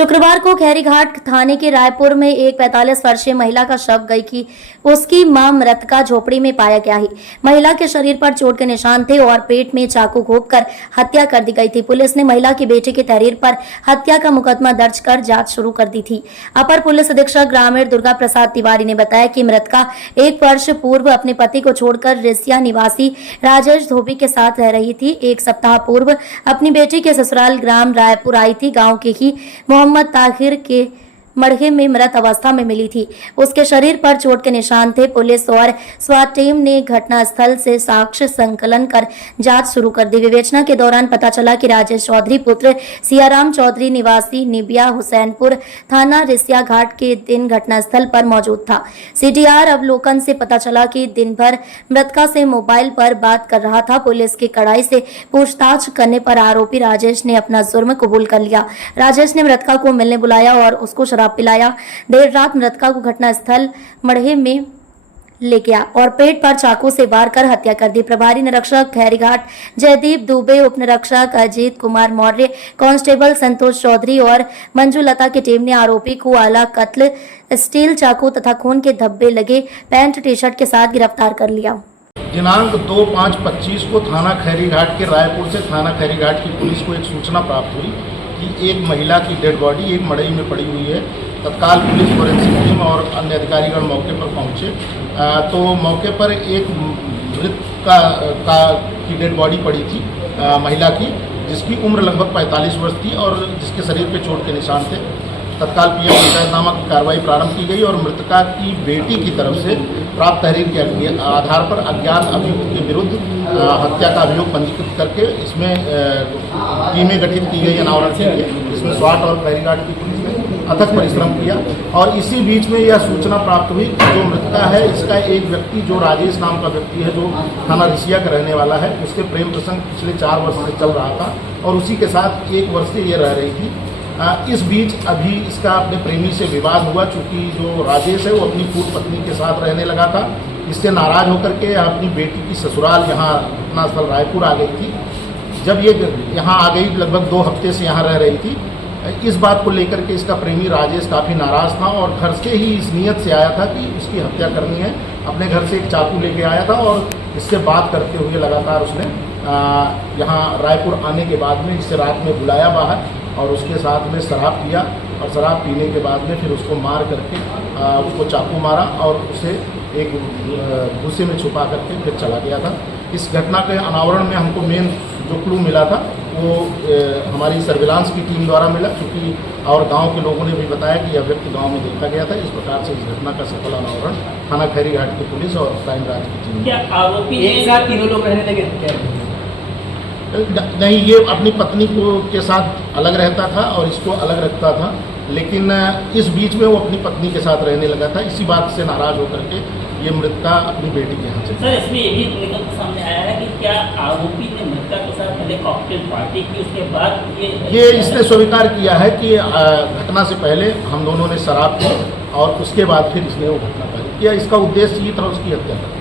शुक्रवार को खैरीघाट थाने के रायपुर में एक 45 वर्षीय महिला का शव गई कि उसकी मां मृतका झोपड़ी में पाया गया है। महिला के शरीर पर चोट के निशान थे और पेट में चाकू घोंपकर हत्या कर दी गई थी। पुलिस ने महिला की बेटे की तहरीर पर हत्या का मुकदमा दर्ज कर जांच शुरू कर दी थी। अपर पुलिस अधीक्षक ग्रामीण दुर्गा प्रसाद तिवारी ने बताया कि मृतका 1 वर्ष पूर्व अपने पति को छोड़कर रिसिया निवासी राजेश धोबी के साथ रह रही थी। 1 सप्ताह पूर्व अपनी बेटी के ससुराल ग्राम रायपुर आई थी। गाँव के ही मोहम्मद ताहिर के मड़हे में मृत अवस्था में मिली थी। उसके शरीर पर चोट के निशान थे। पुलिस और स्वाट टीम ने घटनास्थल से साक्ष्य संकलन कर जांच शुरू कर दी। विवेचना के दौरान पता चला कि राजेश चौधरी पुत्र सियाराम चौधरी निवासी निबिया हुसैनपुर थाना रिसिया घाट के दिन घटनास्थल पर मौजूद था। सीडीआर अवलोकन से पता चला कि दिन भर मृतका से मोबाइल पर बात कर रहा था। पुलिस की कड़ाई से पूछताछ करने पर आरोपी राजेश ने अपना जुर्म कबूल कर लिया। राजेश ने मृतका को मिलने बुलाया और उसको शराब पिलाया। देर रात मृतका को घटनास्थल मड़हे में ले गया और पेट पर चाकू से वार कर हत्या कर दी। प्रभारी निरीक्षक खैरीघाट जयदीप दुबे, उप निरीक्षक अजीत कुमार मौर्य, कांस्टेबल संतोष चौधरी और मंजुलता की टीम ने आरोपी को आला कत्ल, स्टील चाकू तथा खून के धब्बे लगे पैंट टी शर्ट के साथ गिरफ्तार कर लिया। दिनांक 2/5/25 को थाना खैरीघाट के रायपुर से थाना खैरीघाट की पुलिस को एक सूचना प्राप्त हुई कि एक महिला की डेड बॉडी एक मड़ई में पड़ी हुई है। तत्काल पुलिस फोरेंसिक टीम और अन्य अधिकारीगण मौके पर पहुंचे तो मौके पर एक मृत की डेड बॉडी पड़ी थी महिला की, जिसकी उम्र लगभग 45 वर्ष थी और जिसके शरीर पे चोट के निशान थे। तत्काल पीएम पंचायतनामा की कार्रवाई प्रारंभ की गई और मृतका की बेटी की तरफ से प्राप्त तहरीर के आधार पर अज्ञात अभियुक्त के विरुद्ध हत्या का अभियोग पंजीकृत करके इसमें टीमें गठित की गई अनावरण के लिए। इसमें स्वाट और खैरीघाट की पुलिस ने अथक परिश्रम किया और इसी बीच में यह सूचना प्राप्त हुई कि जो मृतका है इसका एक व्यक्ति, जो राजेश नाम का व्यक्ति है, जो थाना रिसिया का रहने वाला है, उसके प्रेम प्रसंग पिछले 4 वर्ष से चल रहा था और उसी के साथ 1 वर्ष से ये रह रही थी। इस बीच अभी इसका अपने प्रेमी से विवाद हुआ, चूँकि जो राजेश है वो अपनी पूर्व पत्नी के साथ रहने लगा था। इससे नाराज होकर के अपनी बेटी की ससुराल यहाँ अपना स्थल रायपुर आ गई थी। जब ये यहाँ आ गई, लगभग 2 हफ्ते से यहाँ रह रही थी। इस बात को लेकर के इसका प्रेमी राजेश काफ़ी नाराज़ था और घर से ही इस नीयत से आया था कि उसकी हत्या करनी है। अपने घर से एक चाकू लेके आया था और इससे बात करते हुए लगातार उसने यहाँ रायपुर आने के बाद में इसे रात में बुलाया बाहर और उसके साथ में शराब पिया और शराब पीने के बाद में फिर उसको मार करके उसको चाकू मारा और उसे एक भूसे में छुपा करके फिर चला गया था। इस घटना के अनावरण में हमको मेन जो क्लू मिला था वो हमारी सर्विलांस की टीम द्वारा मिला, क्योंकि और गांव के लोगों ने भी बताया कि यह व्यक्ति गांव में देखा गया था। इस प्रकार से इस घटना का सफल अनावरण थाना खैरीघाट की पुलिस और क्राइम ब्रांच की टीम। क्या आरोपी एक साथ तीनों लोग रहने लगे? नहीं, ये अपनी पत्नी के साथ अलग रहता था और इसको अलग रखता था, लेकिन इस बीच में वो अपनी पत्नी के साथ रहने लगा था। इसी बात से नाराज होकर के ये मृतका अपनी बेटी के यहाँ से। सर, इसमें ये भी निकल सामने आया है कि क्या आरोपी ने मृतका के साथ पहले कॉकटेल पार्टी की, उसके बाद ये इसने स्वीकार किया है कि घटना से पहले हम दोनों ने शराब पी और उसके बाद फिर इसने वो घटना किया। इसका उद्देश्य ये था उसकी हत्या करना।